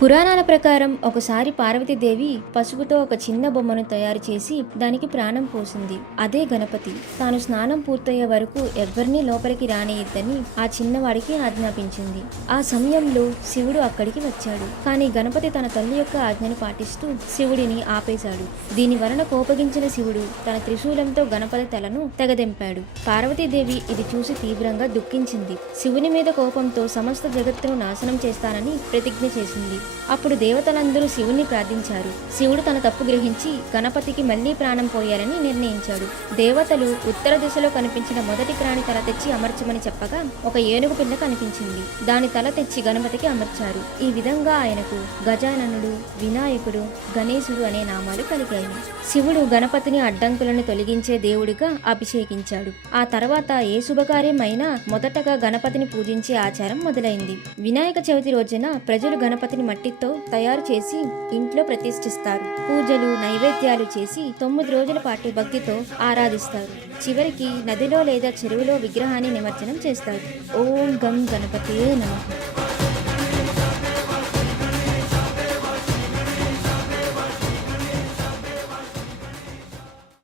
పురాణాల ప్రకారం ఒకసారి పార్వతీదేవి పసుపుతో ఒక చిన్న బొమ్మను తయారు చేసి దానికి ప్రాణం పోసింది. అదే గణపతి. తాను స్నానం పూర్తయ్యే వరకు ఎవ్వరినీ లోపలికి రానియద్దని ఆ చిన్నవాడికి ఆజ్ఞాపించింది. ఆ సమయంలో శివుడు అక్కడికి వచ్చాడు. కానీ గణపతి తన తల్లి యొక్క ఆజ్ఞను పాటిస్తూ శివుడిని ఆపేశాడు. దీని వలన కోపగించిన శివుడు తన త్రిశూలంతో గణపతి తలను తెగదెంపాడు. పార్వతీదేవి ఇది చూసి తీవ్రంగా దుఃఖించింది. శివుని మీద కోపంతో సమస్త జగత్తును నాశనం చేస్తానని ప్రతిజ్ఞ చేసింది. అప్పుడు దేవతలందరూ శివుణ్ణి ప్రార్థించారు. శివుడు తన తప్పు గ్రహించి గణపతికి మళ్లీ ప్రాణం పోయాలని నిర్ణయించాడు. దేవతలు ఉత్తర దిశలో కనిపించిన మొదటి ప్రాణి తల తెచ్చి అమర్చమని చెప్పగా ఒక ఏనుగు పిల్ల కనిపించింది. దాని తల తెచ్చి గణపతికి అమర్చారు. ఈ విధంగా ఆయనకు గజాననుడు, వినాయకుడు, గణేశుడు అనే నామాలు కలిగాయి. శివుడు గణపతిని అడ్డంకులను తొలగించే దేవుడిగా అభిషేకించాడు. ఆ తర్వాత ఏ శుభకార్యం అయినా మొదటగా గణపతిని పూజించే ఆచారం మొదలైంది. వినాయక చవితి రోజున ప్రజలు గణపతిని మట్టితో తయారు చేసి ఇంట్లో ప్రతిష్ఠిస్తారు. పూజలు, నైవేద్యాలు చేసి 9 రోజుల పాటు భక్తితో ఆరాధిస్తారు. చివరికి నదిలో లేదా చెరువులో విగ్రహాన్ని నిమజ్జనం చేస్తారు. ఓం గం గణపతియే నమః.